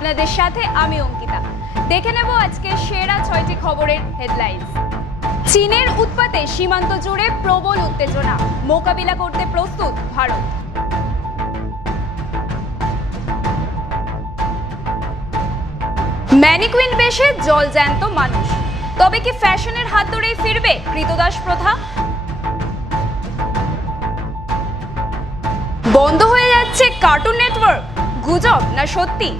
আপনাদের সাথে আমি অঙ্কিতা। দেখে নেব আজকে সেরা 6টি খবরের হেডলাইনস। চীনের উৎপাতে সীমান্ত জুড়ে প্রবল উত্তেজনা, মোকাবিলা করতে প্রস্তুত ভারত। ম্যানিকুইন বেশে জলজ্যান্ত মানুষ, তবে কি ফ্যাশনের হাত ধরেই ফিরবে ক্রীতদাস প্রথা? বন্ধ হয়ে যাচ্ছে কার্টুন নেটওয়ার্ক, গুজব না সত্যি?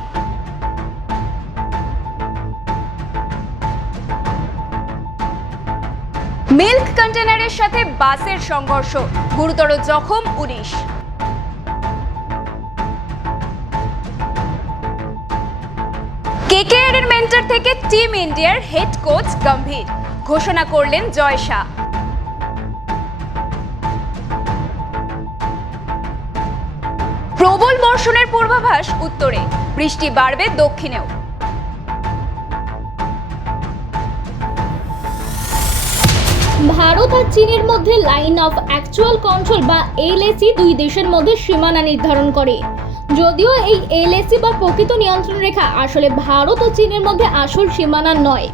মিল্ক কন্টেনারের সাথে বাসের সংঘর্ষ, গুরুতর জখম 19। কেকেআর এর মেন্টর থেকে টিম ইন্ডিয়ার হেড কোচ গম্ভীর, ঘোষণা করলেন জয় শাহ। প্রবল বর্ষণের পূর্বাভাস উত্তরে, বৃষ্টি বাড়বে দক্ষিণেও। ভারত আর চীনের মধ্যে লাইন অফ অ্যাকচুয়াল কন্ট্রোল বা এলএসি দুই দেশের মধ্যে সীমানা নির্ধারণ করে। যদিও এই এলএসি বা প্রকৃত নিয়ন্ত্রণ রেখা আসলে ভারত ও চীনের মধ্যে আসল সীমানা নয়।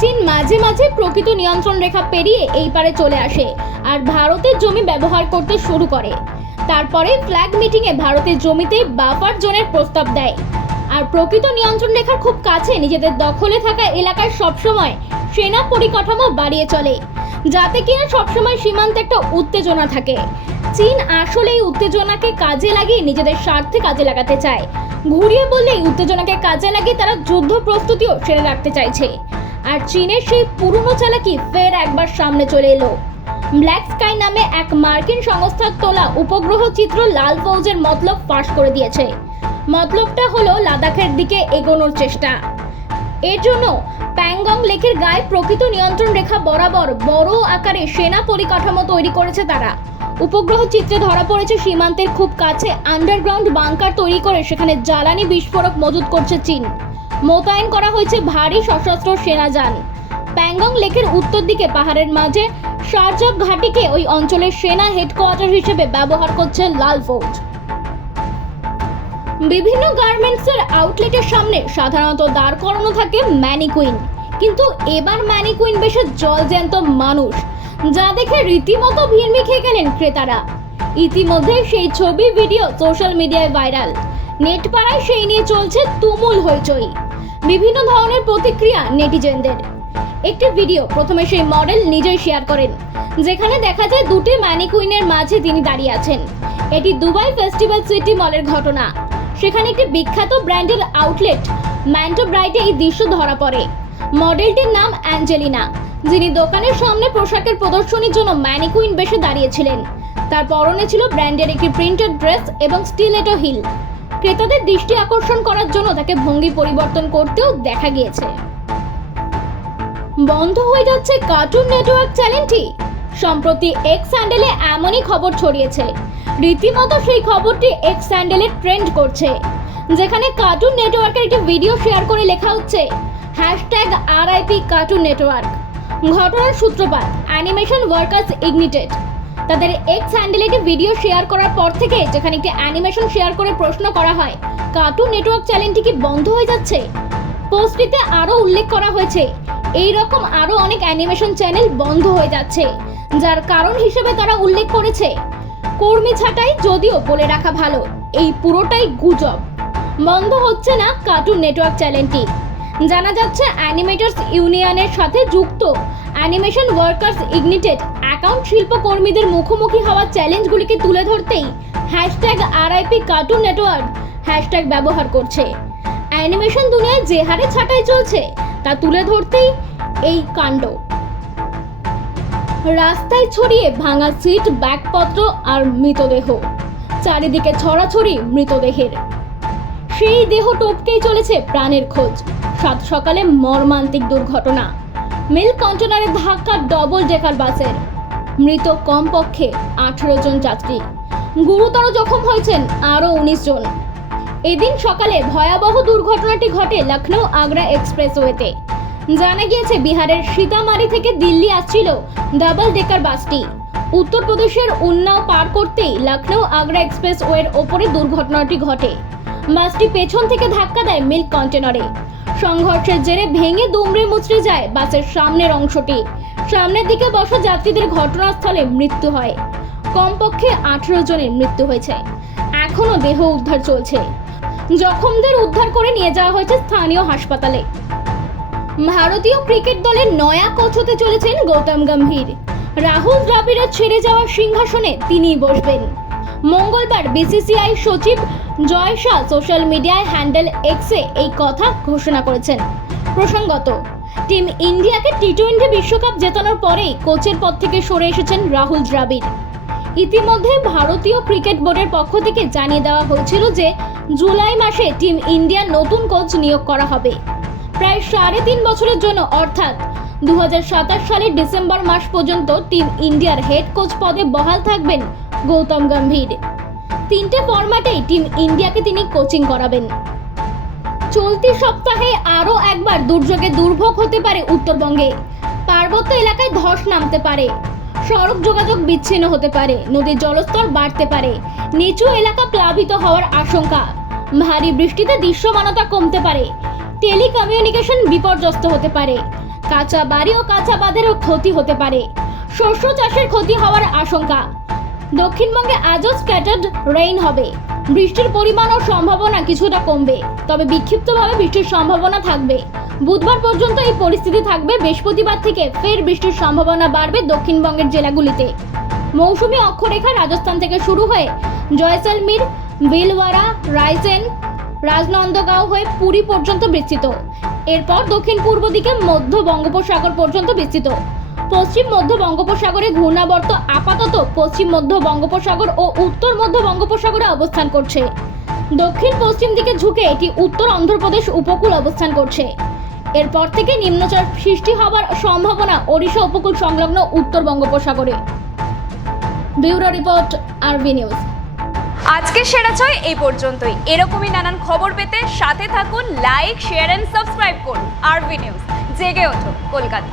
চীন মাঝে মাঝে প্রকৃত নিয়ন্ত্রণ রেখা পেরিয়ে এই পারে চলে আসে আর ভারতের জমি ব্যবহার করতে শুরু করে। তারপরে ফ্ল্যাগ মিটিংয়ে ভারতের জমিতে বাফার জোনের প্রস্তাব দেয় আর প্রকৃত নিয়ন্ত্রণ রেখার খুব কাছে নিজেদের দখলে থাকা এলাকায় সবসময় সেনা পরিকাঠামো বাড়িয়ে চলে, যাতে কিনা সবসময় সীমান্তে একটা উত্তেজনা থাকে। চীন আসলে এই উত্তেজনাকে কাজে লাগিয়ে নিজেদের স্বার্থে কাজে লাগাতে চায়। ঘুরিয়ে বললে এই উত্তেজনাকে কাজে লাগিয়ে তারা যুদ্ধ প্রস্তুতিও সেরে রাখতে চাইছে। আর চীনের সেই পুরনো চালাকি ফের একবার সামনে চলে এলো। ব্ল্যাক স্কাই নামে এক মার্কিন সংস্থার তোলা উপগ্রহ চিত্র লাল ফৌজের মতলব ফাঁস করে দিয়েছে। মতলবটা হলো লাদাখের দিকে এগোনোর চেষ্টা। এর জন্য প্যাংগং লেকের গায়ে প্রকৃত নিয়ন্ত্রণ রেখা বরাবর বড় আকারে সেনা পরিকাঠামো তৈরি করেছে তারা। উপগ্রহ চিত্রে ধরা পড়েছে সীমান্তের খুব কাছে আন্ডারগ্রাউন্ড বাংকার তৈরি করে সেখানে জ্বালানি বিস্ফোরক মজুত করছে চীন। মোতায়েন করা হয়েছে ভারী সশস্ত্র সেনাযান। প্যাংগং লেকের উত্তর দিকে পাহাড়ের মাঝে শারজাব ঘাটিকে ওই অঞ্চলের সেনা হেডকোয়ার্টার হিসেবে ব্যবহার করছে লাল ফৌজ। বিভিন্ন গার্মেন্টসের আউটলেটের সামনে সাধারণত দাঁড় করানো থাকে ম্যানিকুইন, কিন্তু এবার ম্যানিকুইন বেশে জলজ্যান্ত মানুষ, যা দেখে রীতিমতো ভিড়মি খেয়ে গেলেন ক্রেতারা। ইতিমধ্যে সেই ছবি ভিডিও সোশ্যাল মিডিয়ায় ভাইরাল। নেট পাড়ায় সেই নিয়ে চলছে তুমুল হইচই, বিভিন্ন ধরনের প্রতিক্রিয়া নেটিজেনদের। একটি ভিডিও প্রথমে সেই মডেল নিজেই শেয়ার করেন, যেখানে দেখা যায় দুটি ম্যানিকুইনের মাঝে তিনি দাঁড়িয়ে আছেন। এটি দুবাই ফেস্টিভ্যাল সিটি মলের ঘটনা। সেখানে একটি বিখ্যাত ব্র্যান্ডের আউটলেট ম্যান্টো ব্রাইটে এই দৃশ্য ধরা পড়ে। মডেলটির নাম অ্যাঞ্জেলিনা, যিনি দোকানের সামনে পোশাকের প্রদর্শনীর জন্য ম্যানিকুইন বেশে দাঁড়িয়েছিলেন। তার পরনে ছিল ব্র্যান্ডের একটি প্রিন্টেড ড্রেস এবং স্টিলেটো হিল। ক্রেতাদের দৃষ্টি আকর্ষণ করার জন্য তাকে ভঙ্গি পরিবর্তন করতেও দেখা গিয়েছে। বন্ধ হয়ে যাচ্ছে কার্টুন নেটওয়ার্ক চ্যানেলটি। সম্প্রতি এক্স হ্যান্ডেলে এমনই খবর ছড়িয়েছে। রীতিমতো সেই খবরটি এক্স হ্যান্ডেলে ট্রেন্ড করছে, যেখানে কার্টুন নেটওয়ার্কের একটি ভিডিও শেয়ার করে লেখা হচ্ছে #RIP কার্টুন নেটওয়ার্ক। ঘটনার সূত্রপাত অ্যানিমেশন ওয়ার্কার্স ইগনিটেড। তাদের এক্স হ্যান্ডেলে একটি ভিডিও শেয়ার করার পর থেকে যেখানে একটি অ্যানিমেশন শেয়ার করে প্রশ্ন করা হয় কার্টুন নেটওয়ার্ক চ্যানেলটি কি বন্ধ হয়ে যাচ্ছে। পোস্টটিতে আরও উল্লেখ করা হয়েছে এই রকম আরও অনেক অ্যানিমেশন চ্যানেল বন্ধ হয়ে যাচ্ছে, যার কারণ হিসেবে তারা উল্লেখ করেছে কর্মী ছাঁটাই। যদিও বলে রাখা ভালো, এই পুরোটাই গুজব। বন্ধ হচ্ছে না কার্টুন নেটওয়ার্ক চ্যানেলটি। জানা যাচ্ছে অ্যানিমেটার্স ইউনিয়নের সাথে যুক্ত অ্যানিমেশন ওয়ার্কার্স ইগনিটেড অ্যাকাউন্ট শিল্পকর্মীদের মুখোমুখি হওয়া চ্যালেঞ্জগুলিকে তুলে ধরতেই #RIP কার্টুন নেটওয়ার্ক হ্যাশট্যাগ ব্যবহার করছে। অ্যানিমেশন দুনিয়ায় যে হারে ছাঁটাই চলছে তা তুলে ধরতেই এই কাণ্ড। রাস্তায় ছড়িয়ে ভাঙা সিট, ব্যাগপত্র আর মৃতদেহ। চারিদিকে ছড়াছড়ি মৃতদেহের। সেই দেহ টপকেই চলেছে প্রাণের খোঁজ। সাত সকালে মর্মান্তিক দুর্ঘটনা। মিল্ক কন্টেনারে ধাক্কা ডবল ডেকার বাসের। মৃত কমপক্ষে 18 জন যাত্রী, গুরুতর জখম হয়েছেন আরও 19 জন। এদিন সকালে ভয়াবহ দুর্ঘটনাটি ঘটে লখনৌ আগ্রা এক্সপ্রেসওয়েতে। জানা গিয়েছে বিহারের সীতামারি থেকে দিল্লি আসছিল ডাবল ডেকার বাসটি। উত্তরপ্রদেশের উন্নাও পার করতেই লখনৌ আগ্রা এক্সপ্রেসওয়ের ওপরে দুর্ঘটনাটি ঘটে। বাসটি পেছন থেকে ধাক্কা দেয় মিল্ক কন্টেনারে। সংঘর্ষের জেরে ভেঙে দুমড়ে মুচড়ে যায় বাসের সামনের অংশটি। সামনের দিকে বসা যাত্রীদের ঘটনাস্থলে মৃত্যু হয়। কমপক্ষে 18 জনের মৃত্যু হয়েছে। এখনো দেহ উদ্ধার চলছে। জখমদের উদ্ধার করে নিয়ে যাওয়া হয়েছে স্থানীয় হাসপাতালে। ভারতীয় ক্রিকেট দলের নয়া কোচ হতে চলেছেন গৌতম গম্ভীর। রাহুল দ্রাবিড়ের ছেড়ে যাওয়া সিংহাসনে তিনিই বসবেন। মঙ্গলবার বিসিসিআই সচিব জয় শাহ সোশ্যাল মিডিয়ায় হ্যান্ডেল এক্সে এই কথা ঘোষণা করেছেন। প্রসঙ্গত, টিম ইন্ডিয়াকে টি-20 বিশ্বকাপ জেতানোর পরেই কোচের পদ থেকে সরে এসেছেন রাহুল দ্রাবিড়। ইতিমধ্যে ভারতীয় ক্রিকেট বোর্ডের পক্ষ থেকে জানিয়ে দেওয়া হয়েছিল যে জুলাই মাসে টিম ইন্ডিয়ার নতুন কোচ নিয়োগ করা হবে। প্রায় 3.5 বছরের জন্য, অর্থাৎ 2027 সালের ডিসেম্বর মাস পর্যন্ত টিম ইন্ডিয়ার হেড কোচ পদে বহাল থাকবেন গৌতম গম্ভীর। 3টে ফরম্যাটেই টিম ইন্ডিয়াকে তিনি কোচিং করাবেন। চলতি সপ্তাহে আরও একবার দুর্যোগে দুর্ভোগ হতে পারে উত্তরবঙ্গে। পার্বত্য এলাকায় ধস নামতে পারে, সড়ক যোগাযোগ বিচ্ছিন্ন হতে পারে, নদীর জলস্তর বাড়তে পারে, নিচু এলাকা প্লাবিত হওয়ার আশঙ্কা, ভারী বৃষ্টিতে দৃশ্যমানতা কমতে পারে, টেলিকমিউনিকেশন বিপর্যস্ত হতে পারে, কাঁচা বাড়ি ও কাঁচা বাঁধেরও ক্ষতি হতে পারে, শস্য চাষের ক্ষতি হওয়ার আশঙ্কা। দক্ষিণবঙ্গে আজও স্ক্যাটার্ড রেইন হবে। বৃষ্টির পরিমাণ ও সম্ভাবনা কিছুটা কমবে, তবে বিক্ষিপ্তভাবে বৃষ্টির সম্ভাবনা থাকবে। বুধবার পর্যন্ত এই পরিস্থিতি থাকবে। বৃহস্পতিবার থেকে ফের বৃষ্টির সম্ভাবনা বাড়বে দক্ষিণবঙ্গের জেলাগুলিতে। মৌসুমী অক্ষরেখা রাজস্থান থেকে শুরু হয়ে জয়সলমীর, ভিলওয়ারা, রায়সেন, রাজনন্দগাঁও হয়ে পুরী পর্যন্ত বিস্তৃত। এরপর দক্ষিণ পূর্ব দিকে মধ্য বঙ্গোপসাগর পর্যন্ত বিস্তৃত। পশ্চিম মধ্য বঙ্গোপসাগরে ঘূর্ণাবর্ত আপাতত পশ্চিম মধ্য বঙ্গোপসাগর ও উত্তর মধ্য বঙ্গোপসাগরে অবস্থান করছে। দক্ষিণ পশ্চিম দিকে ঝুঁকে এটি উত্তর অন্ধ্রপ্রদেশ উপকূল অবস্থান করছে। এরপর থেকে নিম্নচাপ সৃষ্টি হওয়ার সম্ভাবনা ওড়িশা উপকূল সংলগ্ন উত্তর বঙ্গোপসাগরে। ব্যুরো রিপোর্ট, আরবি নিউজ। আজকে সেরা ছয় এই পর্যন্তই। এরকমই নানান খবর পেতে সাথে থাকুন, লাইক, শেয়ার এন্ড সাবস্ক্রাইব করুন। আরবি নিউজ, জেগে ওঠো কলকাতা।